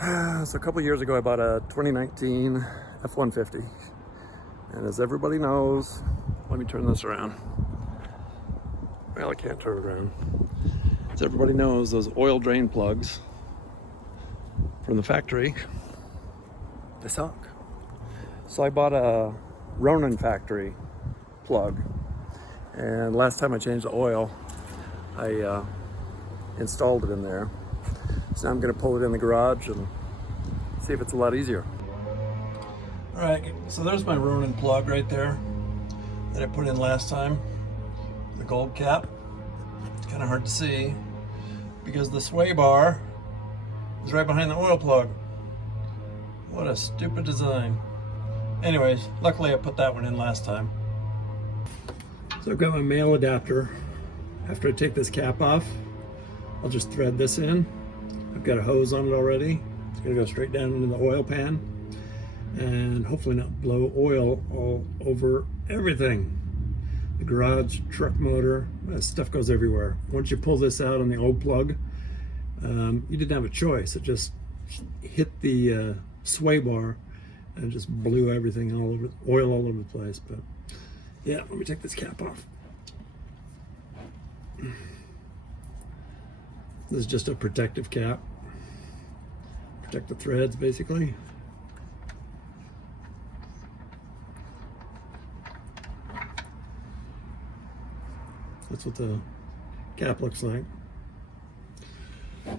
So a couple years ago I bought a 2019 F150, and as everybody knows, let me turn this around. Well, I can't turn it around. As everybody knows, those oil drain plugs from the factory, they suck. So I bought a Ronin Factory plug, and last time I changed the oil, I installed it in there. So now I'm going to pull it in the garage and see if it's a lot easier. All right, so there's my Ronin plug right there that I put in last time. The gold cap. It's kind of hard to see because the sway bar is right behind the oil plug. What a stupid design. Anyways, luckily I put that one in last time. So I've got my male adapter. After I take this cap off, I'll just thread this in. I've got a hose on it already. It's gonna go straight down into the oil pan and hopefully not blow oil all over everything. The garage, truck motor, stuff goes everywhere. Once you pull this out on the old plug, you didn't have a choice. It just hit the sway bar and just blew everything all over, oil all over the place. But yeah, let me take this cap off. This is just a protective cap. Protect the threads, basically. That's what the cap looks like. Now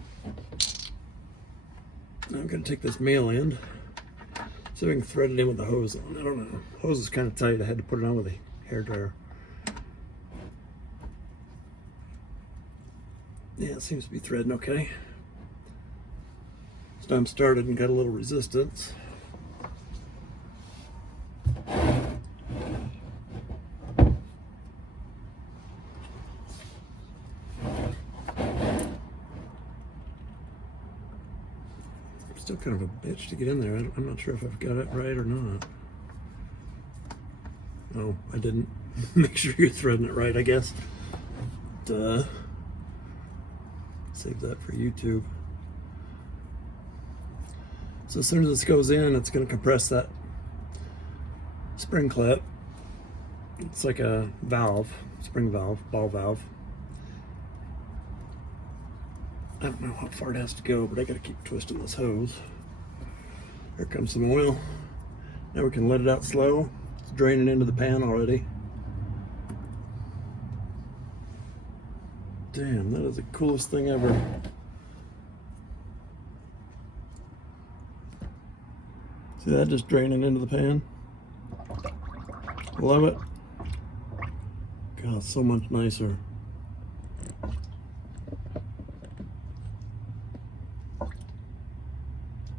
I'm going to take this male end, so I can thread it in with the hose on. I don't know. The hose is kind of tight. I had to put it on with a hairdryer. Yeah, it seems to be threading okay. So I'm started and got a little resistance. I'm still kind of a bitch to get in there. I'm not sure if I've got it right or not. Oh, I didn't. Make sure you're threading it right, I guess. Duh. Save that for YouTube. So as soon as this goes in, it's going to compress that spring clip. It's like a valve, spring valve, ball valve. I don't know how far it has to go, but I got to keep twisting this hose. Here comes some oil. Now we can let it out slow. It's draining into the pan already. Damn, that is the coolest thing ever. See that just draining into the pan? Love it. God, so much nicer.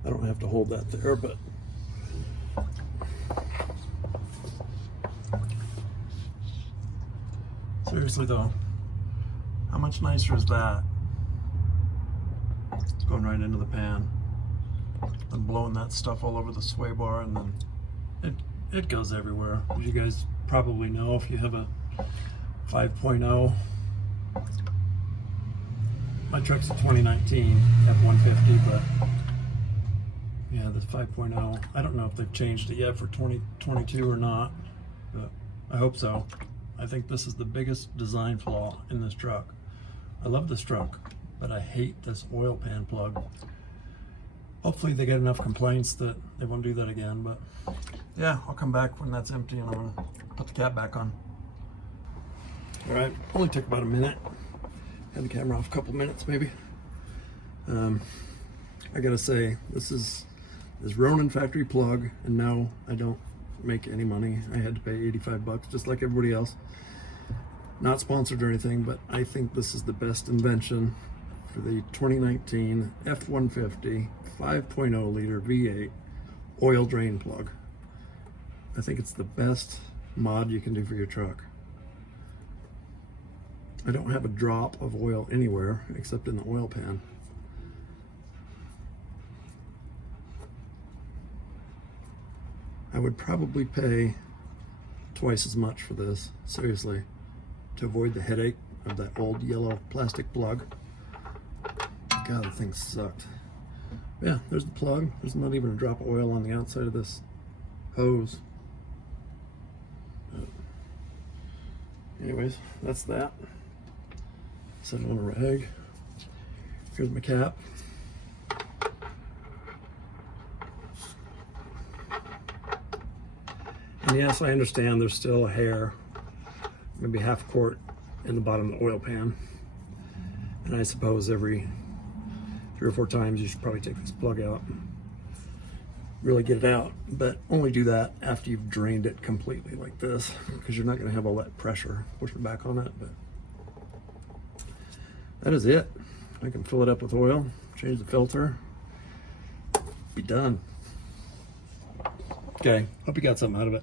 I don't have to hold that there, but seriously though, how much nicer is that? It's going right into the pan and blowing that stuff all over the sway bar, and then it goes everywhere. As you guys probably know, if you have a 5.0, my truck's a 2019 F150, but yeah, the 5.0, I don't know if they've changed it yet for 2022 or not, but I hope so. I think this is the biggest design flaw in this truck. I love this truck, but I hate this oil pan plug. Hopefully they get enough complaints that they won't do that again, but yeah, I'll come back when that's empty and I'm gonna put the cap back on. All right, only took about a minute. Had the camera off a couple minutes maybe. I gotta say, this Ronin Factory plug, and no, I don't make any money. I had to pay 85 bucks just like everybody else. Not sponsored or anything, but I think this is the best invention for the 2019 F150 5.0 liter V8 oil drain plug. I think it's the best mod you can do for your truck. I don't have a drop of oil anywhere except in the oil pan. I would probably pay twice as much for this, seriously, to avoid the headache of that old yellow plastic plug. God, the thing sucked. Yeah, there's the plug. There's not even a drop of oil on the outside of this hose. Anyways, that's that. Set it on a rag. Here's my cap. And yes, I understand there's still a hair, maybe half a quart in the bottom of the oil pan. And I suppose every 3 or 4 times you should probably take this plug out, really get it out, but only do that after you've drained it completely like this, because you're not going to have all that pressure pushing back on it. But that is it. I can fill it up with oil, change the filter, be done. Okay, hope you got something out of it.